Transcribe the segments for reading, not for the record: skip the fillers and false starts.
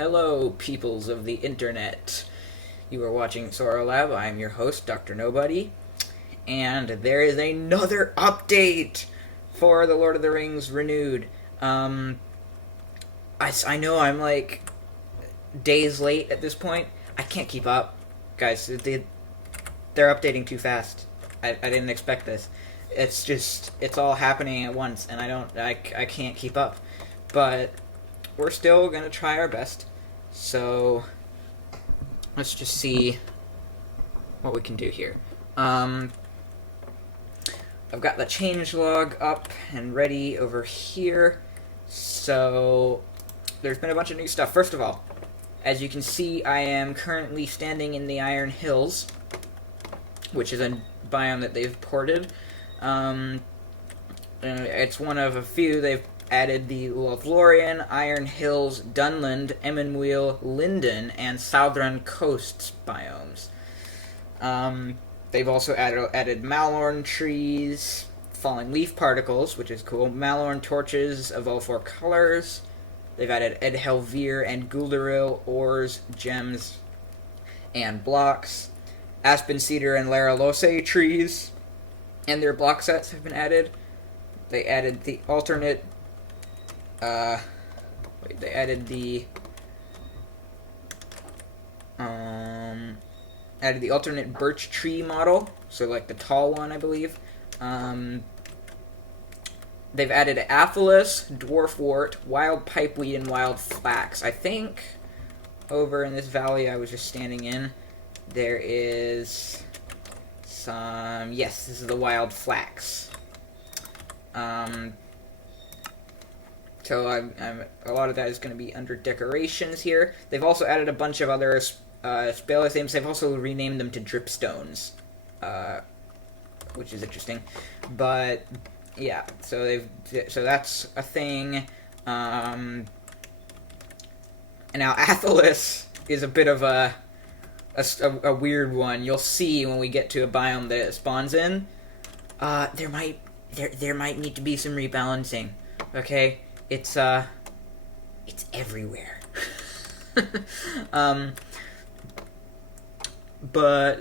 Hello, peoples of the internet. You are watching Sora Lab. I'm your host, Dr. Nobody, and there is another update for The Lord of the Rings Renewed. I know I'm like days late at this point. I can't keep up, guys. They're updating too fast. I didn't expect this. It's all happening at once, and I can't keep up. But we're still gonna try our best. So let's just see what we can do here. I've got the changelog up and ready over here. So there's been a bunch of new stuff. First of all, as you can see, I am currently standing in the Iron Hills, which is a biome that they've ported. It's one of a few. They've added the Lothlorien, Iron Hills, Dunland, Emmenweal, Linden, and Southern Coasts biomes. They've also added Malorn trees, falling leaf particles, which is cool, Malorn torches of all four colors. They've added Edhelvir and Guldaril ores, gems, and blocks. Aspen Cedar and Laralose trees and their block sets have been added. They added the alternate they added the alternate birch tree model, so like the tall one, I believe. They've added Athelis, dwarfwort, wild pipeweed, and wild flax. I think over in this valley I was just standing in, there is some... Yes, this is the wild flax. So a lot of that is going to be under decorations here. They've also added a bunch of other spell names. They've also renamed them to dripstones, which is interesting. But yeah, so that's a thing. And now Athelis is a bit of a weird one. You'll see when we get to a biome that it spawns in. There might need to be some rebalancing. Okay. It's everywhere. But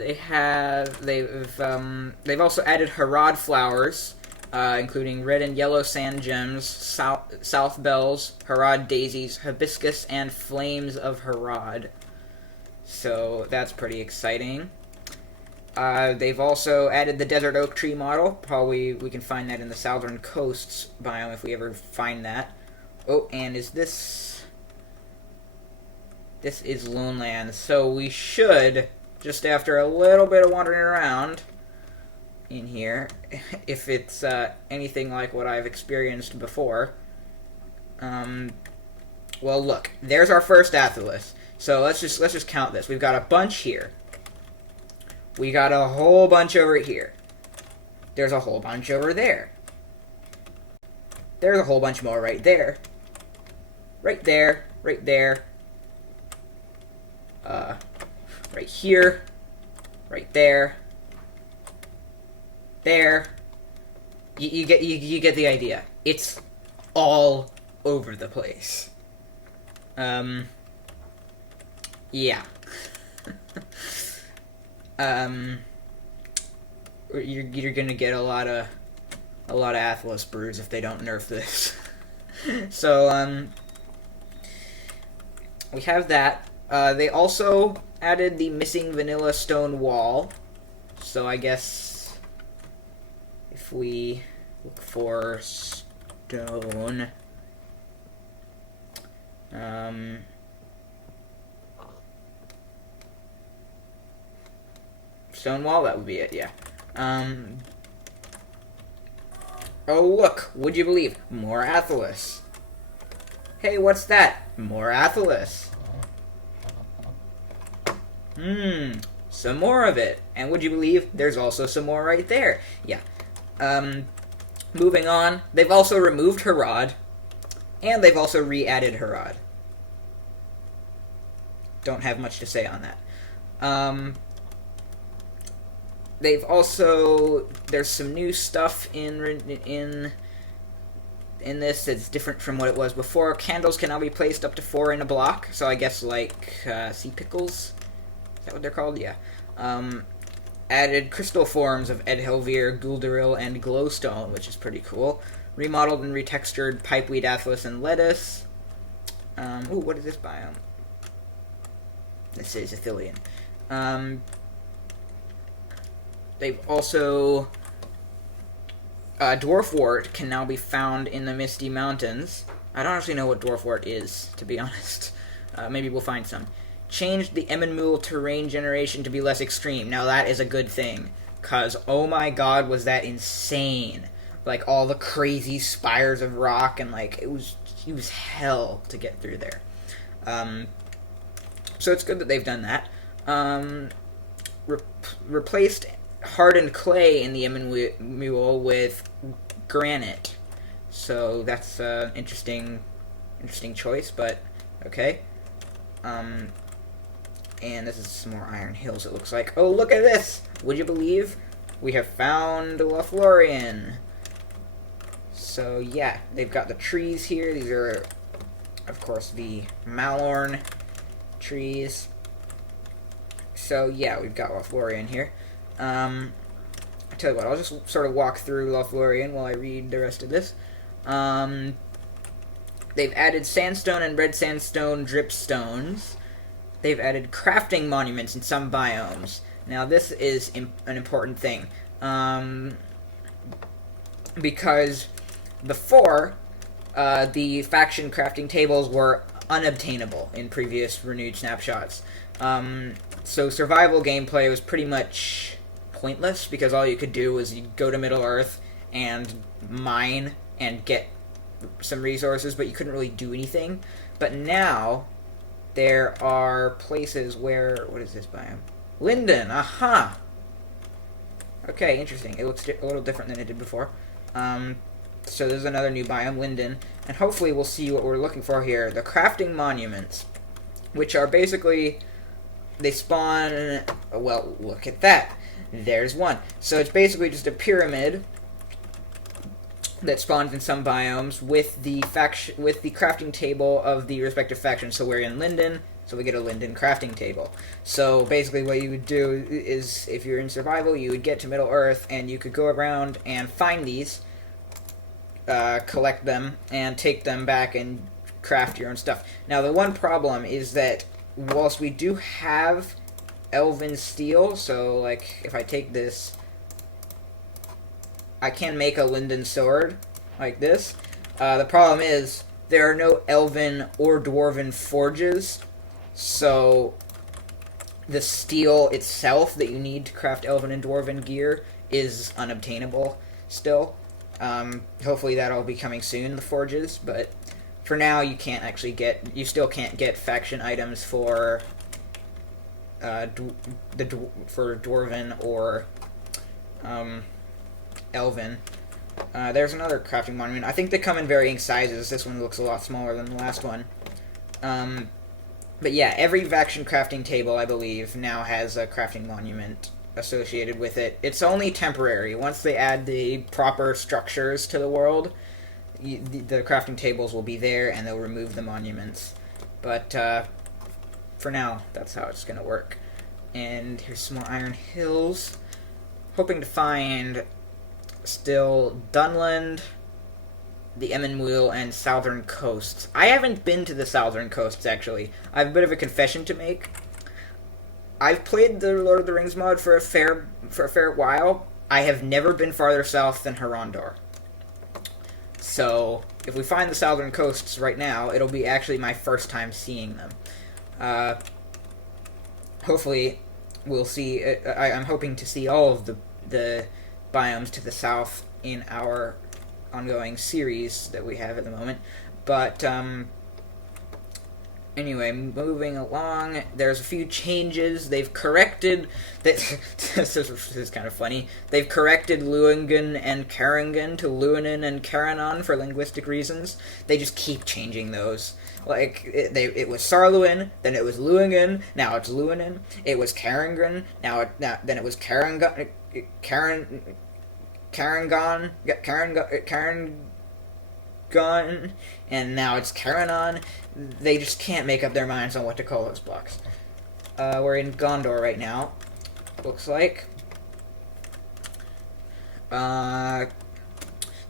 they've also added Harad flowers, including red and yellow sand gems, south bells, Harad daisies, hibiscus, and flames of Harad. So that's pretty exciting. They've also added the desert oak tree model. Probably we can find that in the Southern Coasts biome if we ever find that. Oh, and this is Loneland, so we should, just after a little bit of wandering around in here, if it's anything like what I've experienced before. Well, look, there's our first Athelis. So let's just count this. We've got a bunch here. We got a whole bunch over here. There's a whole bunch over there. There's a whole bunch more right there. Right there. Right there. Right here. Right there. There. You get the idea. It's all over the place. Yeah. You're gonna get a lot of Athelis brews if they don't nerf this. So we have that. They also added the missing vanilla stone wall. So I guess if we look for stone, stone wall, that would be it, yeah. Oh look, would you believe? More Athelis. Hey, what's that? More Athelis. Some more of it. And would you believe there's also some more right there? Yeah. Moving on, they've also removed Harad, and they've also re-added Harad. Don't have much to say on that. They've also... There's some new stuff in in this it's different from what it was before. Candles can now be placed up to 4 in a block, so I guess like sea pickles? Is that what they're called? Yeah. Added crystal forms of Edhelvir, Guldaril, and Glowstone, which is pretty cool. Remodeled and retextured Pipeweed, Athos, and Lettuce. Ooh, what is this biome? This is Ithilien. They've also... Dwarfwort can now be found in the Misty Mountains. I don't actually know what Dwarfwort is, to be honest. Maybe we'll find some. Changed the Emmenmule terrain generation to be less extreme. Now that is a good thing, because oh my god was that insane. Like all the crazy spires of rock, and like it was hell to get through there. So it's good that they've done that. Replaced hardened clay in the Emmenmule with granite. So that's an interesting choice, but okay. And this is some more Iron Hills, it looks like. Oh, look at this! Would you believe? We have found Lothlorien. So, yeah, they've got the trees here. These are, of course, the Malorn trees. So, yeah, we've got Lothlorien here. I tell you what, I'll just sort of walk through Lothlorien while I read the rest of this. They've added sandstone and red sandstone dripstones. They've added crafting monuments in some biomes. Now, this is an important thing. Because before, the faction crafting tables were unobtainable in previous renewed snapshots. So survival gameplay was pretty much pointless, because all you could do was you'd go to Middle-earth and mine and get some resources, but you couldn't really do anything. But now there are places where... What is this biome? Linden! Aha! Okay, interesting. It looks a little different than it did before. So there's another new biome, Linden. And hopefully we'll see what we're looking for here. The crafting monuments, which are basically... They spawn... Well, look at that. There's one. So it's basically just a pyramid that spawns in some biomes with the crafting table of the respective factions. So we're in Linden, so we get a Linden crafting table. So basically what you would do is, if you're in survival, you would get to Middle-earth, and you could go around and find these, collect them, and take them back and craft your own stuff. Now the one problem is that whilst we do have elven steel, so like if I take this, I can make a Linden sword like this. The problem is there are no elven or dwarven forges, so the steel itself that you need to craft elven and dwarven gear is unobtainable still. Hopefully that'll be coming soon, the forges, but for now you still can't get faction items for dwarven or elven. There's another crafting monument. I think they come in varying sizes. This one looks a lot smaller than the last one. But yeah, every faction crafting table, I believe, now has a crafting monument associated with it. It's only temporary. Once they add the proper structures to the world, the crafting tables will be there, and they'll remove the monuments. But for now, that's how it's going to work. And here's some more Iron Hills. Hoping to find still Dunland, the Emmenmule, and Southern Coasts. I haven't been to the Southern Coasts, actually. I have a bit of a confession to make. I've played the Lord of the Rings mod for a fair while. I have never been farther south than Harondor. So, if we find the Southern Coasts right now, it'll be actually my first time seeing them. Hopefully, we'll see... I'm hoping to see all of the biomes to the south in our ongoing series that we have at the moment. But, anyway, moving along, there's a few changes. They've corrected... This is kind of funny. They've corrected Luingen and Carangan to Luinen and Caranon for linguistic reasons. They just keep changing those. Like, it was Sarluin, then it was Luingen, now it's Luinen. It was Carangan, then it was Carangon. Gun, and now it's Karanon. They just can't make up their minds on what to call those blocks. We're in Gondor right now, looks like.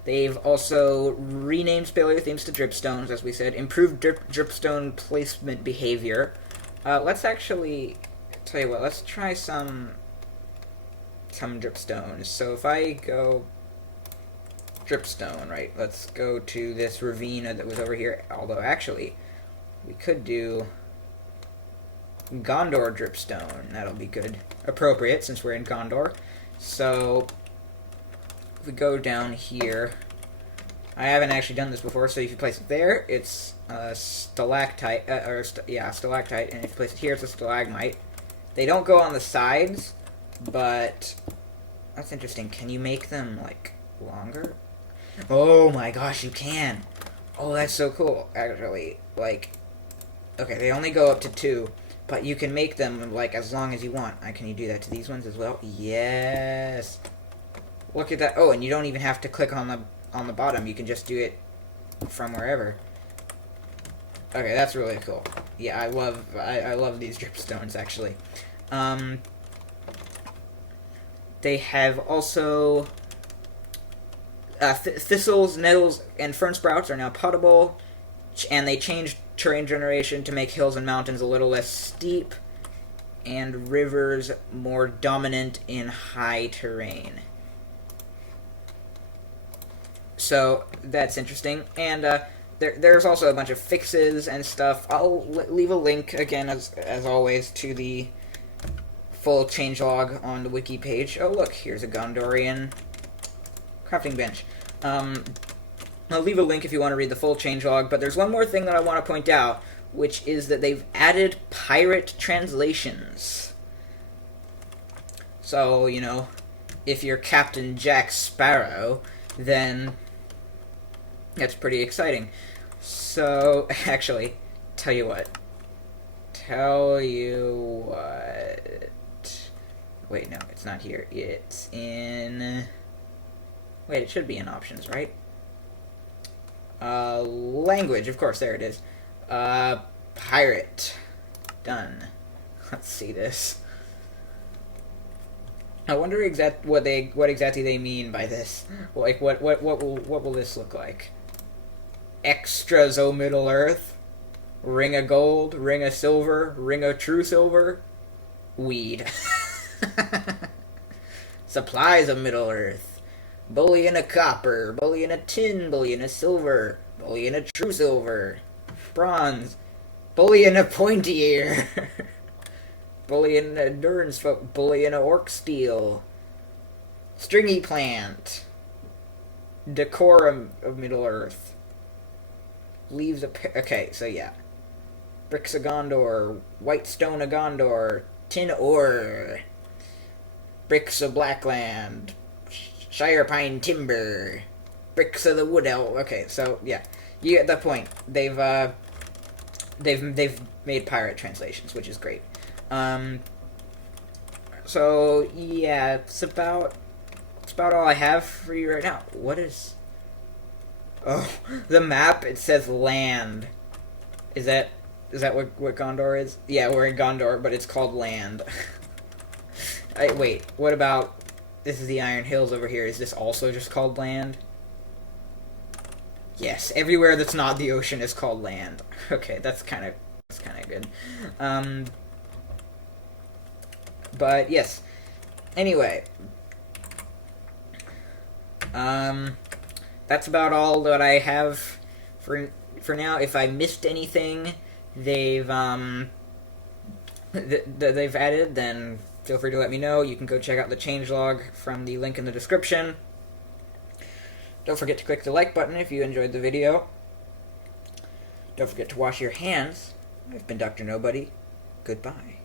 They've also renamed Paleothemes to dripstones, as we said. Improved dripstone placement behavior. Let's actually tell you what. Let's try some dripstones. So if I go dripstone, right? Let's go to this ravine that was over here. Although actually, we could do Gondor dripstone. That'll be good, appropriate since we're in Gondor. So if we go down here, I haven't actually done this before, so if you place it there, it's a stalactite, stalactite, and if you place it here, it's a stalagmite. They don't go on the sides, but that's interesting. Can you make them, like, longer? Oh my gosh, you can! Oh, that's so cool, actually. Like, okay, they only go up to 2, but you can make them, like, as long as you want. Can you do that to these ones as well? Yes! Look at that. Oh, and you don't even have to click on the bottom. You can just do it from wherever. Okay, that's really cool. Yeah, I love these dripstones, actually. They have also thistles, nettles, and fern sprouts are now puttable, and they changed terrain generation to make hills and mountains a little less steep, and rivers more dominant in high terrain. So that's interesting, and there's also a bunch of fixes and stuff. I'll leave a link again, as always, to the full changelog on the wiki page. Oh look, here's a Gondorian crafting bench. I'll leave a link if you want to read the full changelog. But there's one more thing that I want to point out, which is that they've added pirate translations. So you know, if you're Captain Jack Sparrow, then that's pretty exciting. So, actually, tell you what. Wait, no, it's not here. It's in... Wait, it should be in options, right? Language, of course, there it is. Pirate. Done. Let's see this. I wonder what exactly they mean by this. Like, what will this look like? Extras, O Middle Earth. Ring of gold, ring of silver, ring of true silver. Weed. Supplies of Middle Earth. Bullion of copper, bullion of tin, bullion of silver, bullion of true silver. Bronze. Bullion of pointy ear. Bullion of endurance, bullion of orc steel. Stringy plant. Decorum of Middle Earth. Leaves of... Okay, so yeah. Bricks of Gondor. White stone of Gondor. Tin ore. Bricks of Blackland. Shire pine timber. Bricks of the Wood Elf. Okay, so yeah. You get the point. They've made pirate translations, which is great. So yeah, it's about all I have for you right now. What is... Oh, the map, it says land. Is that what Gondor is? Yeah, we're in Gondor, but it's called land. Wait, what about... This is the Iron Hills over here. Is this also just called land? Yes, everywhere that's not the ocean is called land. Okay, that's kind of good. But yes. Anyway, that's about all that I have for now. If I missed anything they've added, then feel free to let me know. You can go check out the changelog from the link in the description. Don't forget to click the like button if you enjoyed the video. Don't forget to wash your hands. I've been Dr. Nobody. Goodbye.